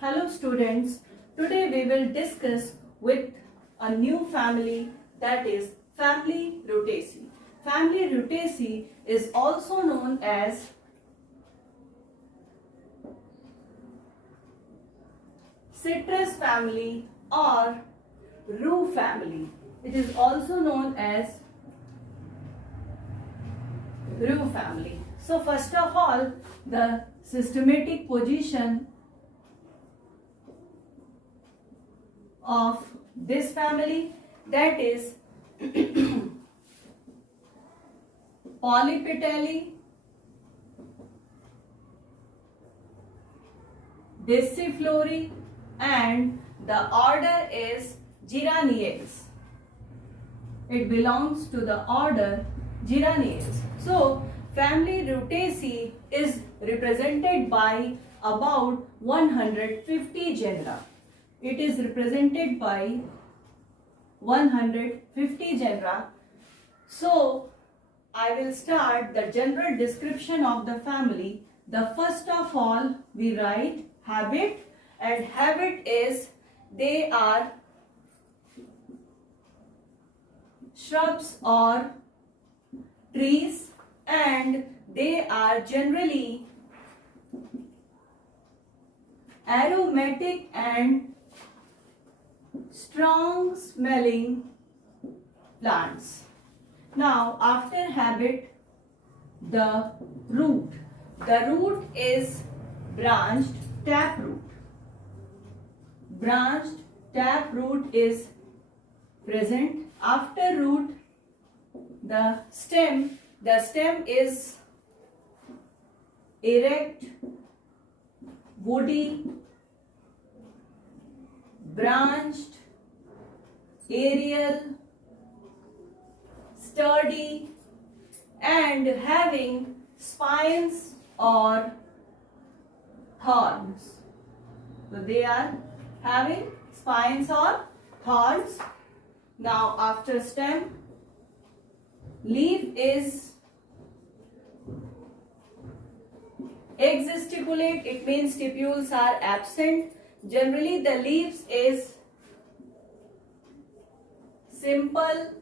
Hello students, today we will discuss with a new family, that is family Rutaceae. Family Rutaceae is also known as citrus family or rue family. It is also known as rue family. So first of all, the systematic position of this family, that is Polypetalae, Disciflori, and the order is Geraniales. It belongs to the order Geraniales. So family Rutaceae is represented by about 150 genera. It is represented by 150 genera. So I will start the general description of the family. The first of all we write habit, and habit is they are shrubs or trees, and they are generally aromatic and strong smelling plants. Now after habit, the root. The root is branched taproot. Branched taproot is present. After root, the stem. The stem is erect, woody, branched, aerial, sturdy, and having spines or thorns. So they are having spines or thorns. Now after stem, leaf is exstipulant. It means stipules are absent. Generally the leaves is simple,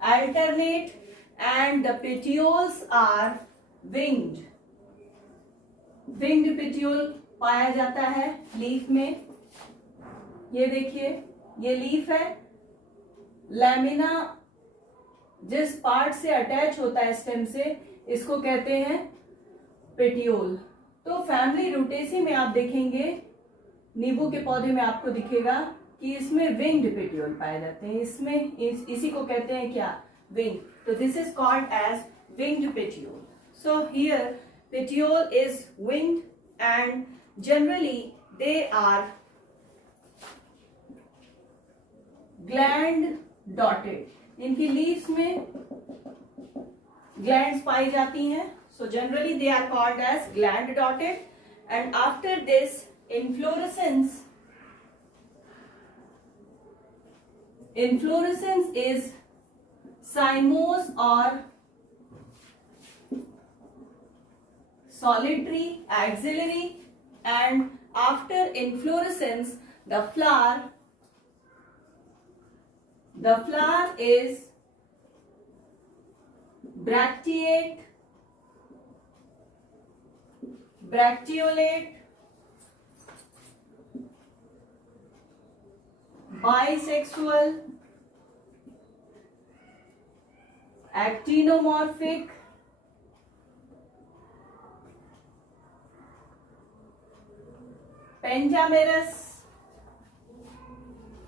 alternate, and the petioles are winged. Winged petiole पाया जाता है leaf में. ये देखिए, ये leaf है. Lamina जिस part से अटैच होता है स्टेम से, इसको कहते हैं पेटियोल. तो फैमिली रूटेसी में आप देखेंगे, नींबू के पौधे में आपको दिखेगा कि इसमें विंग्ड पेटियोल पाए जाते हैं. इसमें इसी को कहते हैं क्या? विंग. तो this is called as winged petiole. So here petiole is winged and generally they are gland dotted. इनकी लीव्स में glands पाई जाती हैं. So generally they are called as gland dotted. And after this, inflorescence is cymose or solitary, axillary, and after inflorescence the flower is bracteate, bracteolate, bisexual, actinomorphic, pentamerous,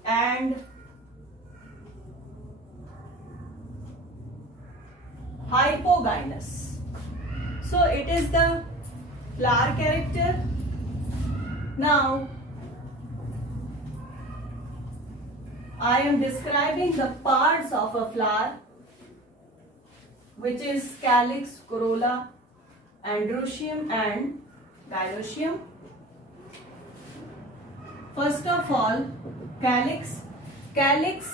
and hypogynous. So it is the flower character. Now I am describing the parts of a flower, which is calyx, corolla, androecium and gynoecium. First of all, calyx. Calyx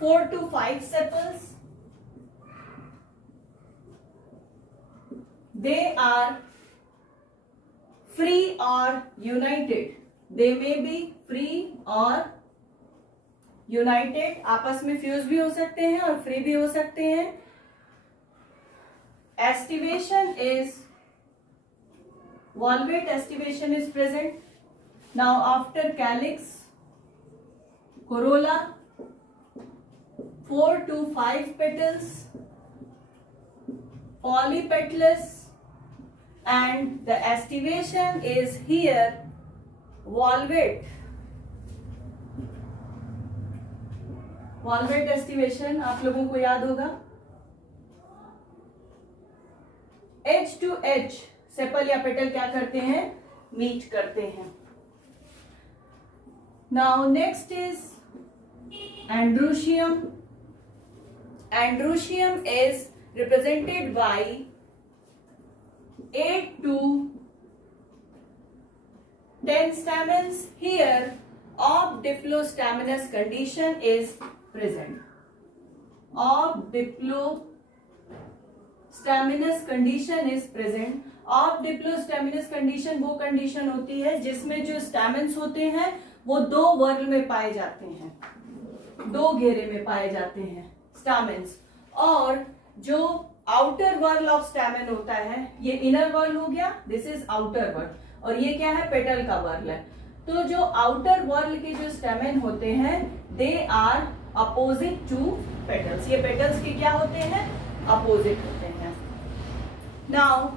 4 to 5 sepals. They are free or united. They may be free or united. आपस में fuse भी हो सकते हैं और free भी हो सकते हैं. Estivation is valvate estivation is present. Now after calyx, corolla, 4 to 5 petals, polypetalous, and the estivation is here valvate. Valvate estivation आप लोगों को याद होगा. H to H सेपल या पेटल क्या करते हैं, मीट करते हैं. Now next is androecium. Androecium is represented by 8 to 10 stamens. Here obdiplostaminous condition is present. Obdiplostaminous condition is present. Obdiplostaminous condition वो कंडीशन होती है जिसमें जो स्टैमेंस होते हैं वो दो वर्ल में पाए जाते हैं, दो घेरे में पाए जाते हैं स्टैमेंस. और जो आउटर वर्ल ऑफ स्टैमेन होता है, ये इनर वर्ल हो गया, दिस इज आउटर वर्ल, और ये क्या है, पेटल का वर्ल है. तो जो आउटर वर्ल के जो स्टैमेन होते हैं they are opposite to petals. ये पेटल्स के क्या होते हैं, अपोजिट होते हैं. Now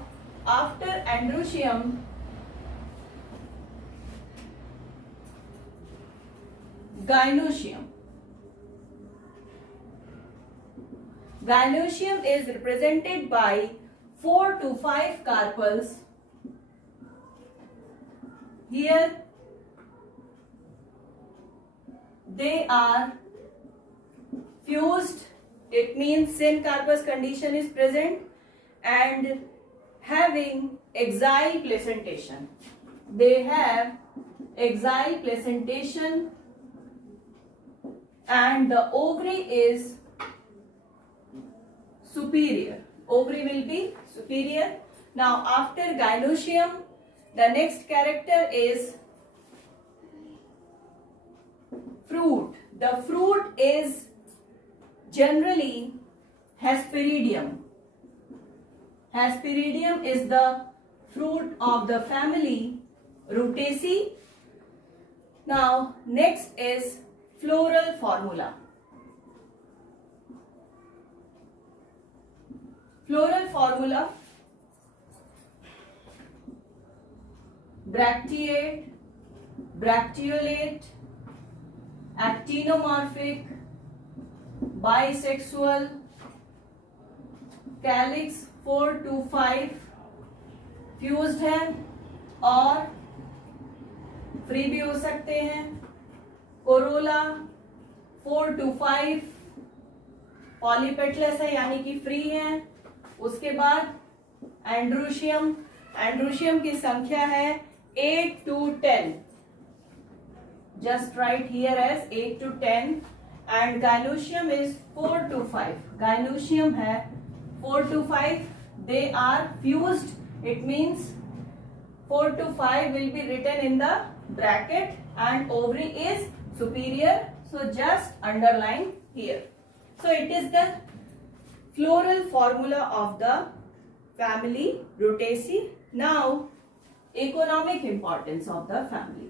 after androecium gynoecium. Gynoecium is represented by 4 to 5 carpels. Here they are fused. It means syncarpous condition is present and having axile placentation. They have axile placentation and the ovary is superior. Ovary will be superior. Now after gynoecium, the next character is fruit. The fruit is generally Hesperidium. Hesperidium is the fruit of the family Rutaceae. Now next is floral formula. Floral formula: bracteate, bracteolate, actinomorphic, bisexual, calyx 4 to 5 fused है और free भी हो सकते हैं. Corolla 4 to 5 polypetalous है यानी कि free है. उसके बाद एंड्रोशियम. एंड्रोशियम की संख्या है 8 to 10. Just right here as 8 to 10. And gynoecium is 4 to 5. gynoecium है 4 to 5. They are fused. It means 4 to 5 will be written in the bracket and ovary is superior. So just underline here. So it is the floral formula of the family Rutaceae. Now economic importance of the family.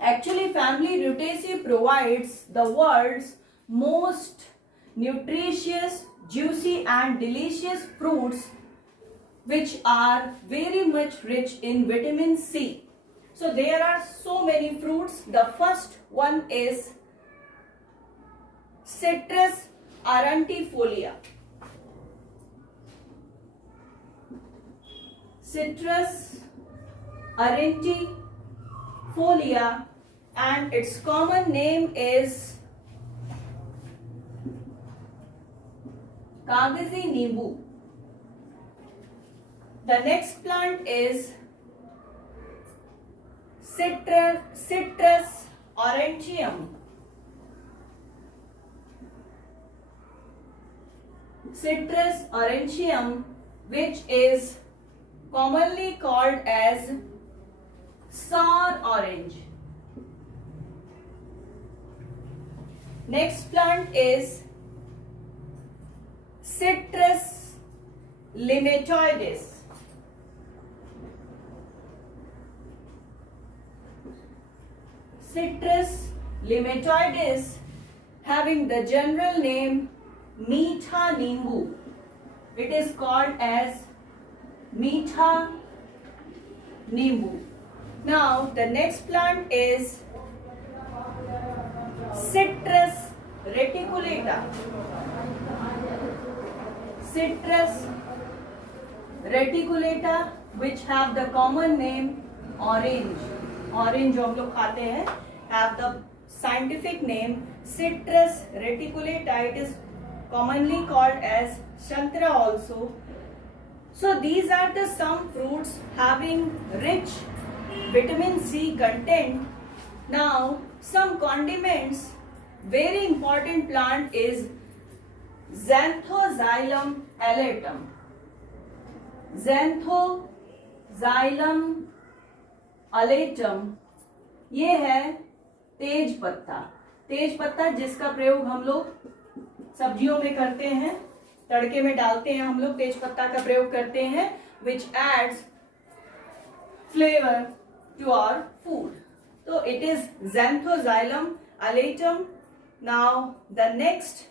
Actually, family Rutaceae provides the world's most nutritious, juicy and delicious fruits which are very much rich in vitamin C. So there are so many fruits. The first one is Citrus aurantifolia. Citrus aurantifolia, and its common name is Kagazi Nimbu. The next plant is Citrus aurantium. Citrus aurantium, which is commonly called as sour orange. Next plant is Citrus limetoides. Citrus limetoides, having the general name Meetha Nimbu. It is called as Meetha Nimbu. Now the next plant is Citrus reticulata. Citrus reticulata, which have the common name orange. Orange जो हम लोग खाते हैं, have the scientific name Citrus reticulata. It is commonly called as Shantara also. So these are the some fruits having rich vitamin C content. Now some condiments. Very important plant is Xanthoxylum elatum. Xanthoxylum elatum, ये है तेज पत्ता. तेज पत्ता जिसका प्रयोग हम लोग सब्जियों में करते हैं, तड़के में डालते हैं, हम लोग तेज पत्ता का प्रयोग करते हैं, which adds flavor to our food. So it is Xanthoxylum elatum. Now the next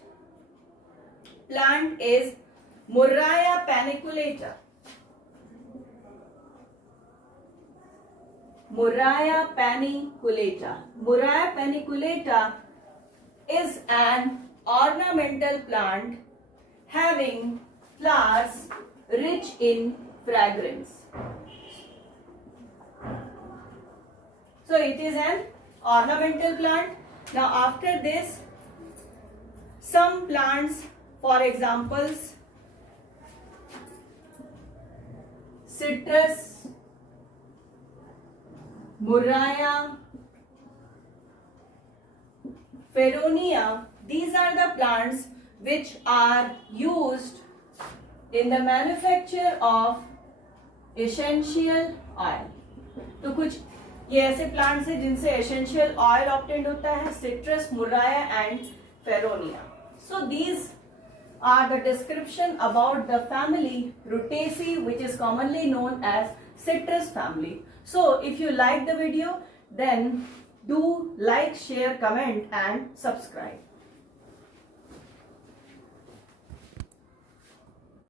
plant is Murraya paniculata. Murraya paniculata. Murraya paniculata is an ornamental plant having flowers rich in fragrance. So it is an ornamental plant. Now after this, some plants, for examples, Citrus, Murraya, Feronia, these are the plants which are used in the manufacture of essential oil. तो कुछ ये ऐसे plants हैं जिनसे essential oil obtained होता है, citrus, Murraya and Feronia. So these are the description about the family Rutaceae, which is commonly known as citrus family. So if you like the video, then do like, share, comment and subscribe.